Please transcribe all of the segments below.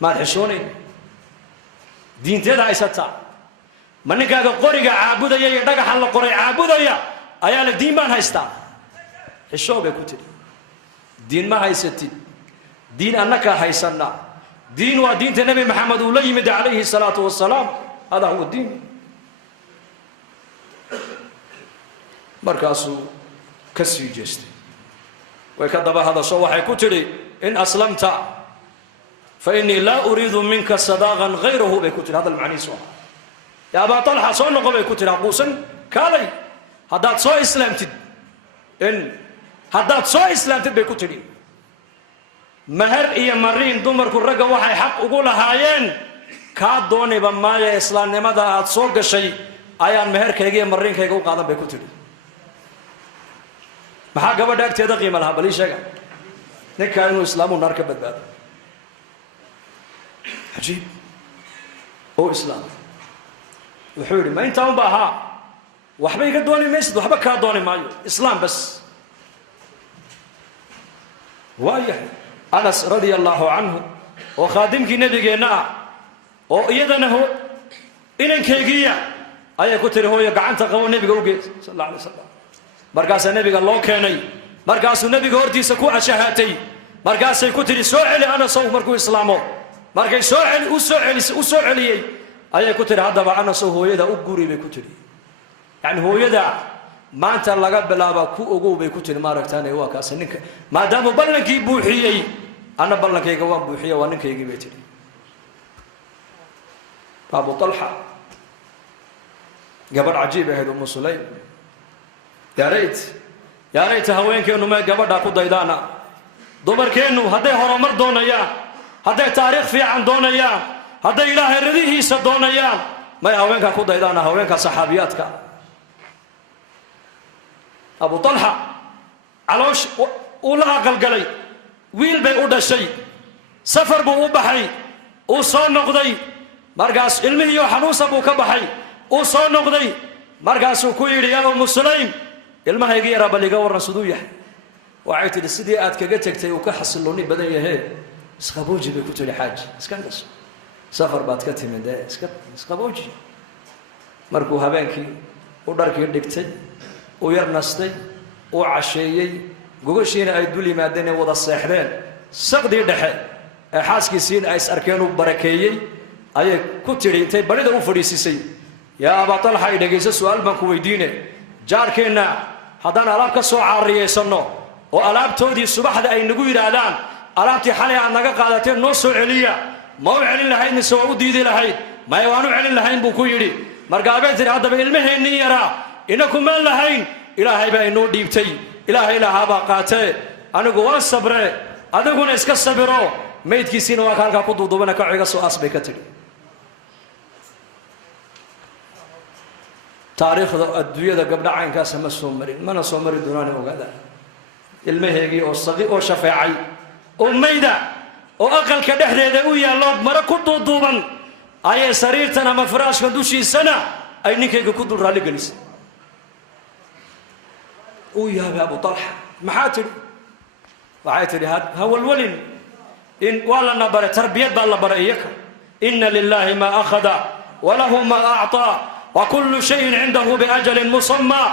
ما الحشوني دين تدا عيستا منك هذا قرية عابودة يا دقة حلا قرية عابودة يا أيال الدين ما هيستا الشوبة كتير دين ما هيستي دين أنك هيسنا دين ودين النبي محمد وليمد عليه الصلاة والسلام هذا هو الدين مركزه كسي جستي وكذب هذا صوح كتري إن أسلمت فإني لا أريد منك صداقا غيره بكتر هذا المعني سوا يا أبا طلحة صنع بكتر أقوسا كالي هذا صو إسلامتي إن هذا صو إسلامتي بكتري مهر إيا مرين دمر كرقة وحي حق أقول هايين كاد دوني بمايا إسلام نمدا أتصوق الشيء أيان مهر كيجي مرين كيجو قادم بكتري ما حق بدك تدقي ملها بليش شجع نكاين الإسلام ونركب بدباد عجيب هو إسلام وحوري ما أنت بها وحبي يقدوني مسد وحبك كادوني مايو إسلام بس وايح أنس رضي الله عنه وخادمك نبينا ويدنا هو إن كيجيا أي كتر هو يقعنت قوي النبي قوي صلى الله عليه وسلم مركز النبي الله كاني مركز النبي قردي سكوع شهاتي مركز كتر سؤالي أنا صوف مركز إسلامه مركز سؤالي أي كتر هذا أنا صوف هو يدا أقوري بكتري يعني هو يدا ما أنت لقب بلابا كو أقو بكتر ما ركتاني هو كاسنك ما دام بلنك بوحيي أنا بلنك يجوا بوحيي وانك يجي بيتري أبو طلحة قبر عجيب هذا أم سليم يا ريت هوينك إنه ما قبر داكو دايدانا دمر كأنه هذا هرمر دونيا هذا تاريخ في عن دونيا هذا إله الرديه سدونيا ما هوينك كو دايدانا هوينك صحابياتك أبو طلحة علوش ولا قلقلي ويل بي أودا شيء سفر بو بحي وصار نقضي مرقاس علمه يوحنوس أبو كبحي وصار نقضي مرقاس وكويري يا أم سليم علمه يجي رب اللي جور رسوليه وعيت السديات كجتك تي وكحصلوني بدن يهي سخبوجي بكتل حاج اسكندس سفر باتكتي من ده سخبوجي مركو هبانكي ودركي دغتي ويرنستي وعشيي غوغشينا اي دولي مادنه ودا سيخدين سقدي دخه حاسكيسين اي سركينو بركيي اي كتري انتي بريده و فريسيسي يا ابا طلحه يدغيس سؤال بانكو ويدينه جاركينا هدان alaab ka soo caariyeysano oo alaabtoodii subaxda ay nagu yiraahdaan alaabtii xalay aan naga qaadateen noo soo celiya ma u celin lahayn soo u diidi lahayn ma waanu celin lahayn buu ku yiri markaabay tir hadaba ilmaheeni yara inaku ma lahayn ilaahay baa inoo dhiibtay ilaahay lahaaba qaatay anigu waan sabre adiguna iska sabiro meedkiisina waa halka ku duudubana ka ciga soo asbay ka tiri تاريخ الدنيا ده قبل عين كاس ما سومرين ما نسومرين دوناني وقادا المهيجي أو الصغير أو شفاعي أو ميدا أو أقل كدحدة ده ويا الله مرة كنت ضوبا أي سريرتنا مفراش كدوشي سنة أي نيكي كنت رالي جلس ويا أبو طلحة محاتر وعيتر هذا هو الولي إن ولا نبر تربية بالله برئيك إن لله ما أخذ وله ما أعطى وكل شيء عنده بأجل مسمى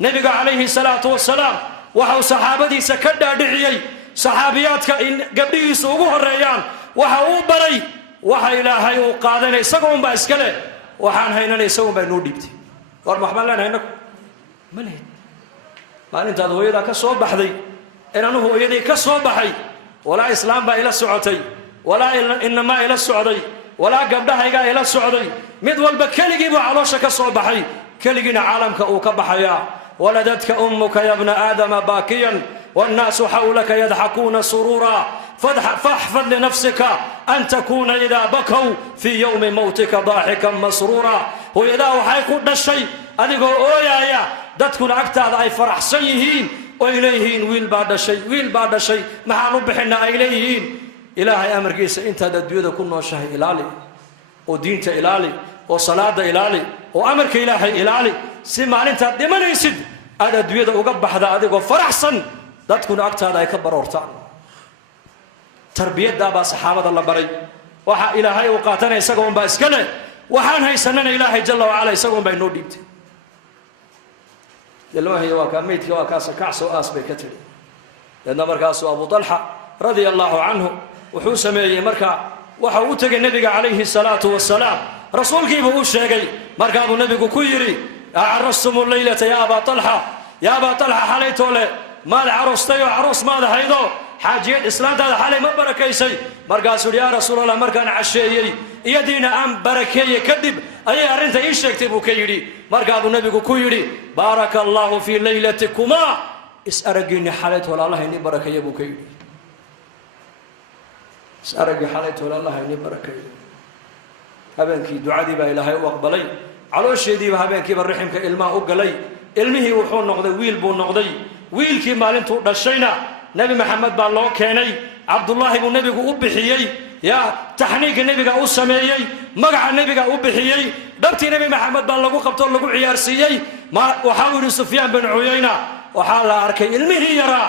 نبي عليه الصلاة والسلام وحو صحابتي سكدا دعيي صحابياتك إن قبلي سوقه الريان وحو بري وحا إلهي وقادني سقوم بأسكله وحان هينني سقوم بنوديبتي ورمحمد لنا هناك ملهد ما أنت هو إذا كسوب بحذي إن أنه هو يدي كسوب بحي ولا إسلام با إلى السعودي ولا إنما إلى السعودي ولا قبلها إلى السعودي مدول بكلجي وعلوشك الصباحي كلجينا عالمك وكبحيا ولدتك أمك يا ابن آدم باكيا والناس حولك يضحكون سرورا فاحفظ لنفسك أن تكون إذا بكوا في يوم موتك ضاحكا مسرورا هو إذا حيكون الشيء أدقوا أويا دتكون أكتاد أي فرح سيهين وإليهين ويل بعد شيء مع نبحنا إليهين إلهي أمر كيس أنت دبيودا كنا شهي إلالي ودينت إلالي وصلاة إلالي وأمرك إلهي إلالي سمع أنت دمن يسد هذا دبيودا وقبح هذا أدق وفرح صن لا تكون أكتر هذا يكبر أورتان تربية دابا صحابة الله بري waxa ilaahay uu qaatanay isagoon baa iska leh waxaan haysanana ilaahay jalla wa ala isagoon baa inoo dhiibtay ilmaha waa ka meydka waa ka sakacso aas bay ka tiri dadna markaas Abu Talha radiyallahu anhu wuxuu sameeyay marka waxa uu tagay nabiga calayhi salaatu wasalaam rasuulkiiba uu sheegay marka uu nabigu ku yiri arasum laylata ya Abu Talha xalaytole maal arostayo aros maada haydo xaajiyad islaantada xalay ma barakaysay markaasuu ya rasuulallah markaan casheeyay iyadiina aan barakeeyay kadib ayay arinta ii sheegtay buu ka yiri marka uu nabigu ku yiri barakallahu fi laylatikuma isaragini xalaytole Allah inii barakeeyo buu ka yiri isaragi xalaytole Allah inii barakeeyo habeenkii ducadii baa ilaahay u aqbalay caloosheediiba habeenkiiba riximka ilmaha u galay ilmihii wuxuu noqday wiil buu noqday wiilkii maalintuu dhashayna nabi maxamed baa loo keenay cabdullaahi buu nabigu u bixiyey ya taxniiga nabiga u sameeyey magaca nabiga u bixiyey dhabtii nabi maxamed baa lagu qabto lagu ciyaarsiiyey waxa uu yiri Sufyaan bin Uyayna waxa la arkay ilmihii yaraa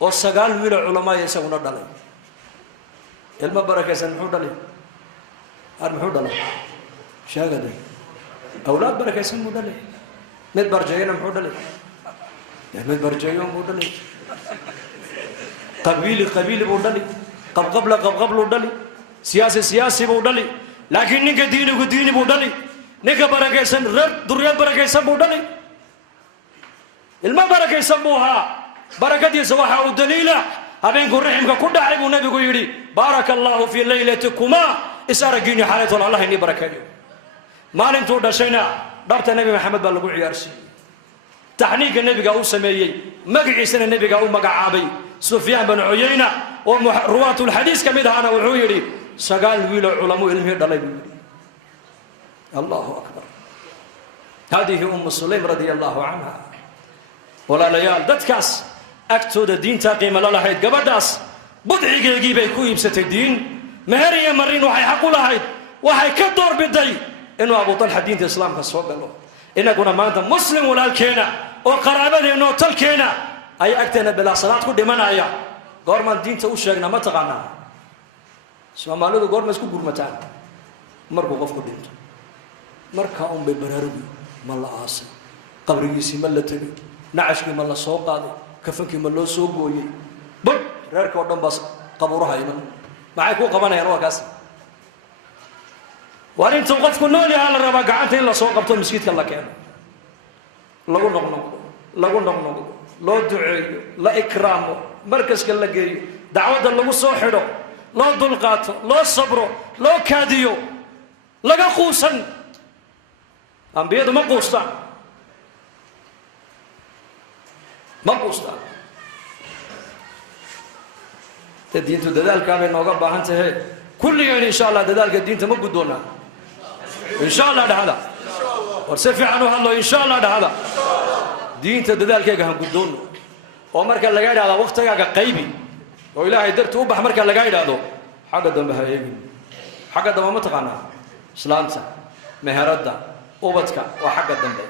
oo 9 wiil culamaa isaguna dhalay ilma barakaysan muxuu dhalay muxuu dhalay shaagaday awlaad barakaysan muu dhalay mid barjeeyna muxuu dhalay mid barjeeyo muu dhalay qabiili buu dhalay qabqablu dhalay siyaasi buu dhalay laakiin ninka diini buu dhalay ninka barakaysan duriyad barakaysan buu dhalay ilma barakaysan buu ahaa barakadiisa waxa uu daliila habeenku riximka ku dhacay buu nabigu yiri barakallahu fi laylatikuma isaragini xalaytu Allah inii barakeeyo maalintuu dhashayna dhabta nabi maxamed baa lagu ciyaarsiiyey taxniiga nabiga uu sameeyay magaciisana nabiga uu magacaabay Sufyaan bin Uyayna oo ruwaatul hadiis kamid ahana wuxuu yiri 9 wiil culamo ilmihi dhalay Allahu akbar hadihi Sulaym radiyallahu anha wala layal dadkaas agtooda diinta qiimo la lahayd gabadhaas budcigeegii bay ku iibsatay diin mahariya marin waxay xaq u lahayd waxay ka doorbiday inuu Abu Talha diinta islaamka soo galo inaguna maanta muslim walaalkeena oo qaraabadeena oo talkeena ay agteena bilaa salaad ku dhimanaya goormaan diinta u sheegna ma taqaanaa Soomaalidu goorma isku gurmataan markuu qofku dhinto marka uu bay baraarugi ma la aasay qabrigiisii ma la tagay nacashkii ma la soo qaaday kafankii ma loo soo gooyay bad reerka oo dhan bas qabuuraha iman maxay ku qabanayaan warkaas warintu qofku nool yahay la raba gacanta in la soo qabto miskiidka la keeno lagu noqnoqdo loo duceeyo la ikraamo markaska la geeyo dacwada lagu soo xidho loo dulqaato loo sabro loo kaadiyo laga quusan ambiyadu ma quustaan diintu dadaalka bay nooga baahan tahay kulligeena insha Allah dadaalka diinta ma guddoona insha Allah dhahada war si fiican u hadlo insha Allah dhahada diinta dadaalkeega han guddoono oo marka laga yiraahdo waqtigaaga qaybi oo ilaahay dartu u bax marka laga yiraahdo xagga dambe ha eegin xagga dambe ma taqaanaa islaanta meherada ubadka waa xagga dambe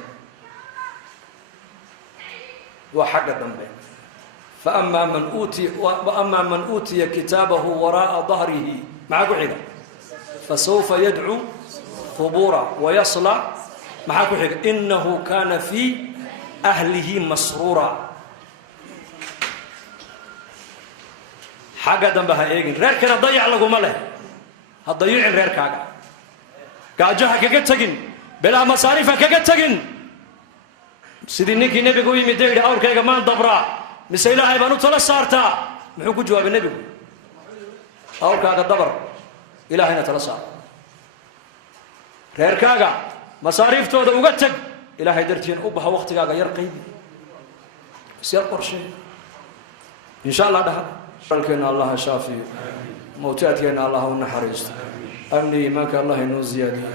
وحق الدنبه فأما من أوتي كتابه وراء ظهره معكو حيقا فسوف يدعو ثبورا ويصلى معكو حيقا إنه كان في أهله مسرورا حق دنبها إيقن رير كنا ضيع لكم ماله هتضيع رير كاقا كاجوها كاكتاقن بلا مصاريفا كاكتاقن sidii ninkii nabigu yimid deeyay awrkayga maan dabra mise ilaahay baan u tala saartaa muxuu ku jawaabay nabigu awrkaaga dabar ilaahayna tala saar reerkaaga masaariiftooda uga tag ilaahay dartiin u baxa waqtigaaga yar qaybi siyar qorshe insha Allah dhaha balkeena Allah shaafi mawtaadkeena Allah u naxariisto amni iimaanka Allah inuu ziyaadiyo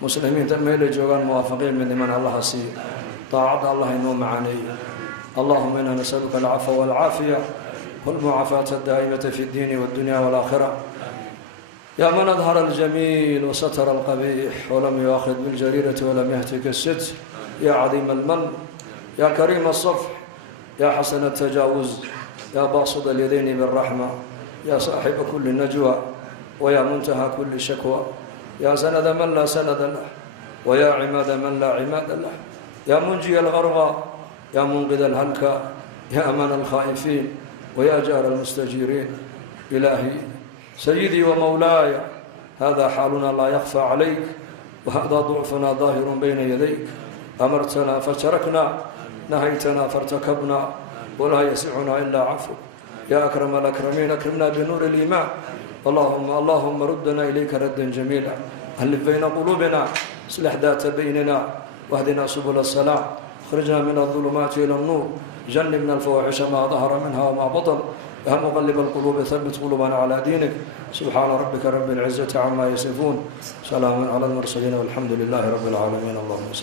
muslimiinta meel joogan muwaafaqiin min iman Allah si طاعة الله إنه معاني اللهم إنا نسألك العفو والعافية والمعافاة الدائمة في الدين والدنيا والآخرة يا من أظهر الجميل وستر القبيح ولم يؤاخذ بالجريرة ولم يهتك الستر يا عظيم المن يا كريم الصفح يا حسن التجاوز يا باسط اليدين بالرحمة يا صاحب كل نجوى ويا منتهى كل شكوى، يا سند من لا سند له، ويا عماد من لا عماد له، يا منجي الغرغى، يا منقذ الهلكى، يا أمن الخائفين، ويا جار المستجيرين. إلهي سيدي ومولاي، هذا حالنا لا يخفى عليك، وهذا ضعفنا ظاهر بين يديك. أمرتنا فتركنا، نهيتنا فارتكبنا، ولا يسعنا إلا عفوك. يا أكرم الأكرمين أكرمنا بنور الإيمان. اللهم ردنا إليك ردا جميلا، ألف بين قلوبنا، اصلح ذات بيننا، واهدنا سبل السلام، اخرجنا من الظلمات إلى النور، جنبنا الفواحش ما ظهر منها وما بطن. يا مقلب القلوب ثبت قلوبنا على دينك. سبحان ربك رب العزة عما يصفون، سلام على المرسلين، والحمد لله رب العالمين. اللهم صل